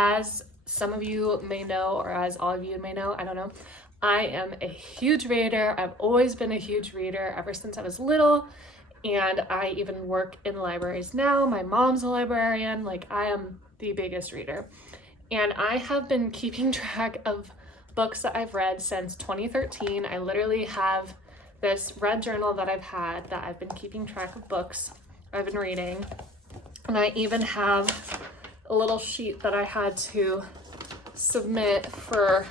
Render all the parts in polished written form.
as some of you may know, or as all of you may know, I don't know, I am a huge reader. I've always been a huge reader ever since I was little, and I even work in libraries now. My mom's a librarian. Like, I am the biggest reader. And I have been keeping track of books that I've read since 2013. I literally have this red journal that I've had that I've been keeping track of books I've been reading. And I even have a little sheet that I had to submit for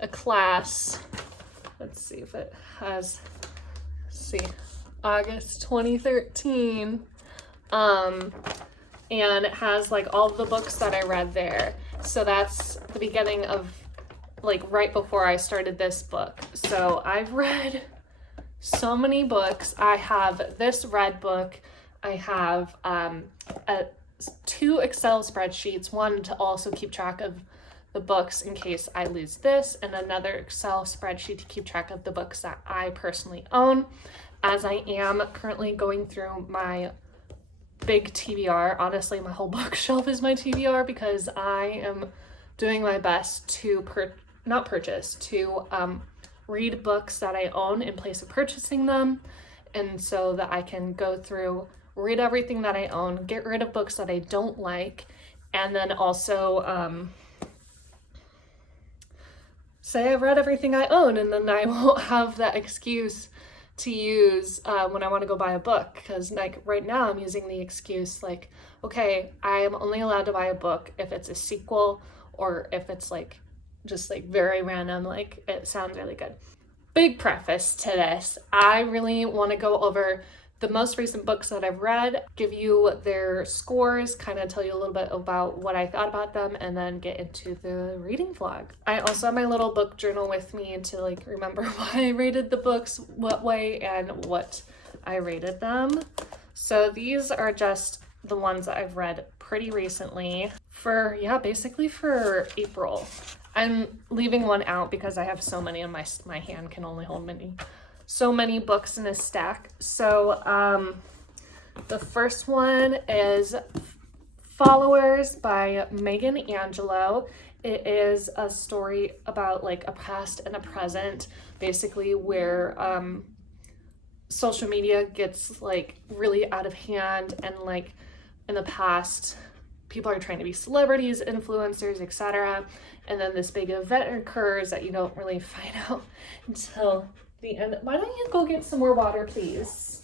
a class. Let's see if it has, August 2013. And it has like all of the books that I read there. So that's the beginning of, like, right before I started this book. So I've read so many books. I have this red book. I have two Excel spreadsheets, one to also keep track of the books in case I lose this, and another Excel spreadsheet to keep track of the books that I personally own, as I am currently going through my big TBR. Honestly, my whole bookshelf is my TBR because I am doing my best to read books that I own in place of purchasing them, and so that I can go through, read everything that I own, get rid of books that I don't like, and then also say I've read everything I own, and then I won't have that excuse to use when I want to go buy a book. Because like right now I'm using the excuse like, okay, I am only allowed to buy a book if it's a sequel or if it's like just like very random, like it sounds really good. Big preface to this, I really want to go over the most recent books that I've read, give you their scores, kind of tell you a little bit about what I thought about them, and then get into the reading vlog. I also have my little book journal with me to like remember why I rated the books what way and what I rated them. So these are just the ones that I've read pretty recently for, basically for April. I'm leaving one out because I have so many and my hand can only hold so many books in a stack. So the first one is Followers by Megan Angelo. It is a story about like a past and a present, basically, where social media gets like really out of hand, and like in the past people are trying to be celebrities, influencers, etc. And then this big event occurs that you don't really find out until the end. Why don't you go get some more water, please?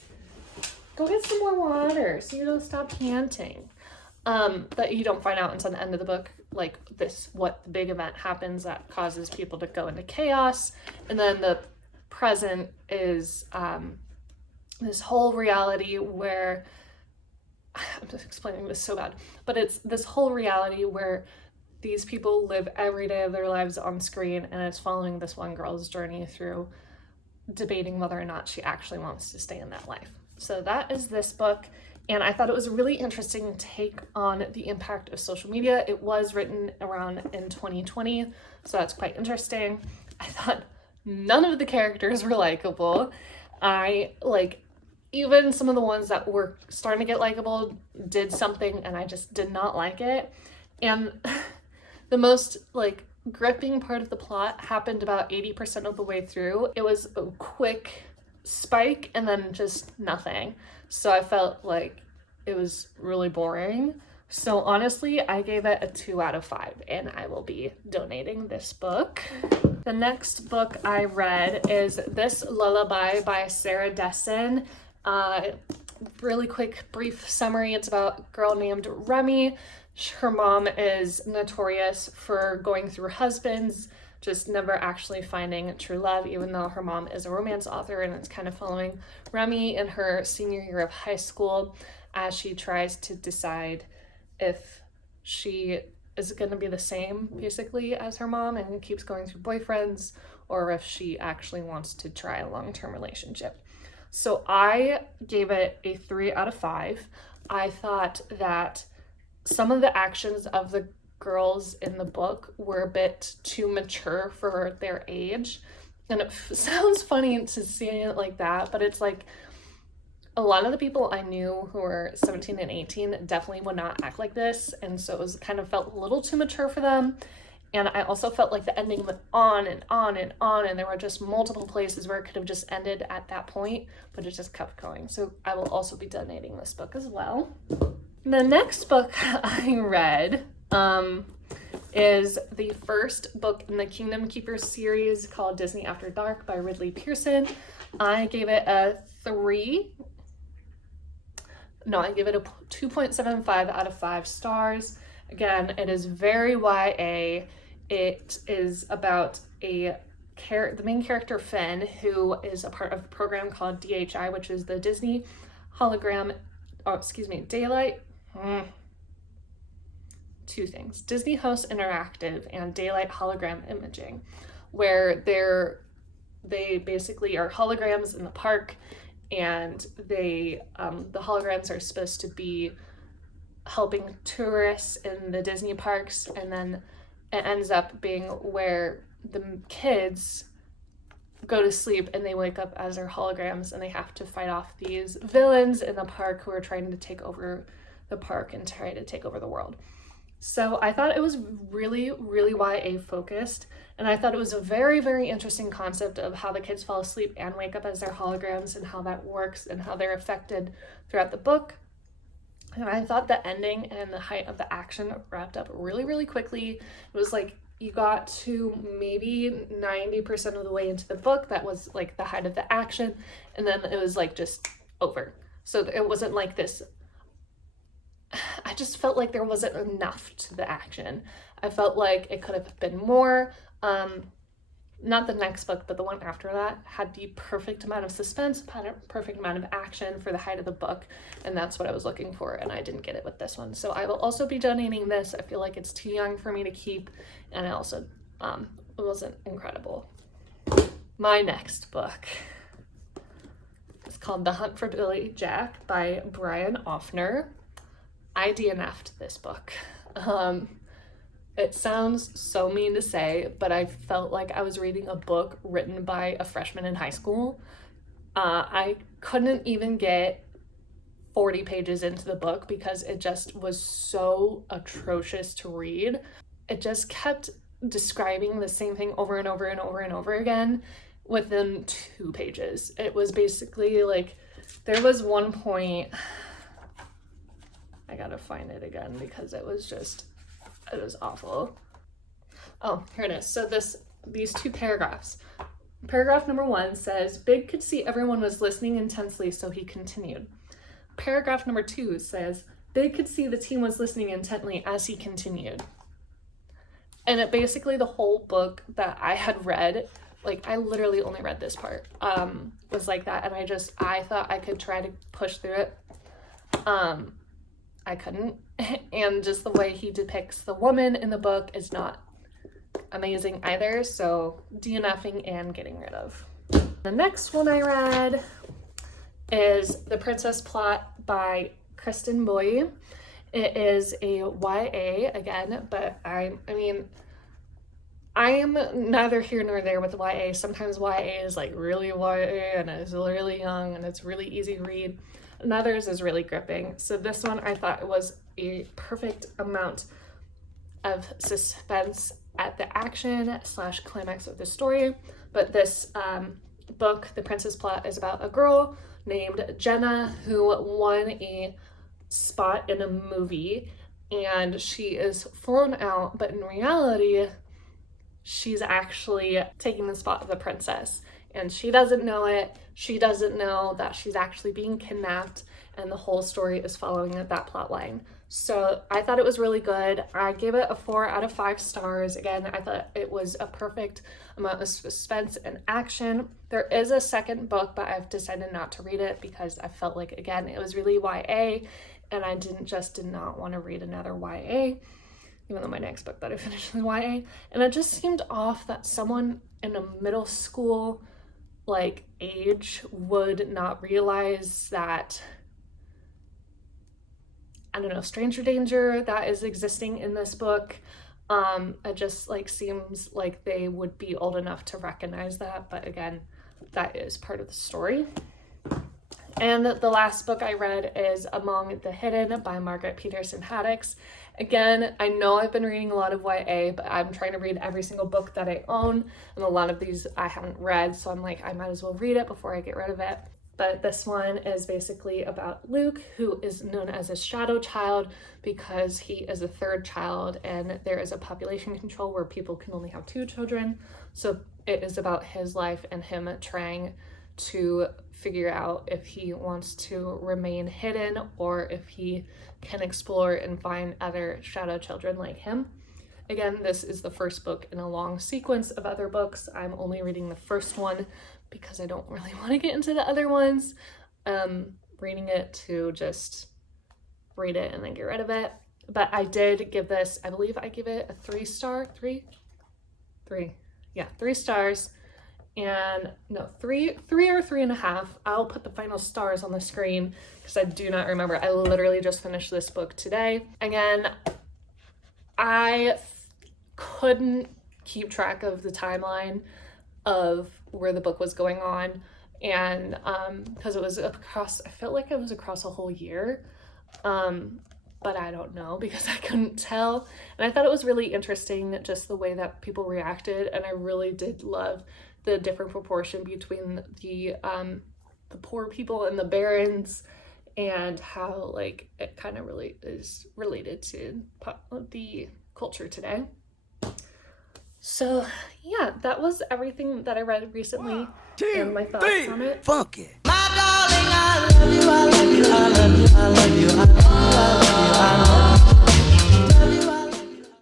Go get some more water so you don't stop panting. That you don't find out until the end of the book, like what the big event happens that causes people to go into chaos. And then the present is this whole reality where, I'm just explaining this so bad, but it's this whole reality where these people live every day of their lives on screen, and it's following this one girl's journey through debating whether or not she actually wants to stay in that life. So that is this book, and I thought it was a really interesting take on the impact of social media. It was written around in 2020, so that's quite interesting. I thought none of the characters were likable. Even some of the ones that were starting to get likable did something and I just did not like it. And the most like gripping part of the plot happened about 80% of the way through. It was a quick spike and then just nothing. So I felt like it was really boring. So honestly, I gave it a 2 out of 5, and I will be donating this book. The next book I read is this Lullaby by Sarah Dessen. Really quick, brief summary. It's about a girl named Remy. Her mom is notorious for going through husbands, just never actually finding true love, even though her mom is a romance author, and it's kind of following Remy in her senior year of high school as she tries to decide if she is going to be the same, basically, as her mom and keeps going through boyfriends, or if she actually wants to try a long-term relationship. So I gave it a 3 out of 5. I thought that some of the actions of the girls in the book were a bit too mature for their age. And it sounds funny to say it like that, but it's like a lot of the people I knew who were 17 and 18 definitely would not act like this, and so it was kind of felt a little too mature for them. And I also felt like the ending went on and on and on, and there were just multiple places where it could have just ended at that point, but it just kept going. So I will also be donating this book as well. The next book I read is the first book in the Kingdom Keepers series called Disney After Dark by Ridley Pearson. I gave it a 2.75 out of 5 stars. Again, it is very YA. It is about the main character, Finn, who is a part of a program called DHI, which is the Disney Daylight. Two things: Disney Host Interactive and Daylight Hologram Imaging, where they basically are holograms in the park, and the holograms are supposed to be helping tourists in the Disney parks, and then it ends up being where the kids go to sleep and they wake up as their holograms, and they have to fight off these villains in the park who are trying to take over the park and try to take over the world. So I thought it was really, really YA focused, and I thought it was a very, very interesting concept of how the kids fall asleep and wake up as their holograms, and how that works and how they're affected throughout the book. And I thought the ending and the height of the action wrapped up really, really quickly. It was like you got to maybe 90% of the way into the book. That was like the height of the action. And then it was like just over. So it wasn't like this. I just felt like there wasn't enough to the action. I felt like it could have been more. Not the next book, but the one after that had the perfect amount of suspense, perfect amount of action for the height of the book, and that's what I was looking for, and I didn't get it with this one. So I will also be donating this. I feel like it's too young for me to keep, and I also it wasn't incredible. My next book is called The Hunt for Billy Jack by Brian Offner. I DNF'd this book. It sounds so mean to say, but I felt like I was reading a book written by a freshman in high school. I couldn't even get 40 pages into the book because it just was so atrocious to read. It just kept describing the same thing over and over and over and over again within 2 pages. It was basically like, there was one point, I gotta find it again because it was awful. Oh, here it is. So these 2 paragraphs. Paragraph number 1 says, Big could see everyone was listening intensely, so he continued. Paragraph number 2 says, Big could see the team was listening intently as he continued. And it basically, the whole book that I had read, like I literally only read this part, was like that. And I thought I could try to push through it. I couldn't. And just the way he depicts the woman in the book is not amazing either. So DNFing and getting rid of. The next one I read is The Princess Plot by Kirsten Boie. It is a YA again, but I am neither here nor there with YA. Sometimes YA is like really YA and it's really young and it's really easy to read. And others is really gripping. So this one I thought was a perfect amount of suspense at the action / climax of the story. But this book, The Princess Plot, is about a girl named Jenna who won a spot in a movie, and she is flown out, but in reality she's actually taking the spot of the princess, and she doesn't know it. She doesn't know that she's actually being kidnapped, and the whole story is following that plot line. So I thought it was really good. I gave it a 4 out of 5 stars. Again, I thought it was a perfect amount of suspense and action. There is a second book, but I've decided not to read it because I felt like, again, it was really YA, and I did not want to read another YA, even though my next book that I finished was YA. And it just seemed off that someone in a middle school like age would not realize that, I don't know, stranger danger that is existing in this book. It just like seems like they would be old enough to recognize that, but again, that is part of the story. And the last book I read is Among the Hidden by Margaret Peterson Haddix. Again, I know I've been reading a lot of YA, but I'm trying to read every single book that I own, and a lot of these I haven't read, so I'm like, I might as well read it before I get rid of it. But this one is basically about Luke, who is known as a shadow child because he is a third child, and there is a population control where people can only have 2 children. So it is about his life and him trying to figure out if he wants to remain hidden or if he can explore and find other shadow children like him. Again, this is the first book in a long sequence of other books. I'm only reading the first one because I don't really want to get into the other ones. Reading it to just read it and then get rid of it. But I did give this, I believe I give it a 3 stars. And no, 3 or 3.5. I'll put the final stars on the screen because I do not remember. I literally just finished this book today. Again, I couldn't keep track of the timeline of where the book was going on, and because it was across, I felt like it was across a whole year, but I don't know because I couldn't tell. And I thought it was really interesting just the way that people reacted, and I really did love the different proportion between the poor people and the barons, and how like it kind of really is related to the culture today. So yeah, that was everything that I read recently and my thoughts on it. Funky. My darling, I love you, I love you, I love you, I love you, I love you, I love you.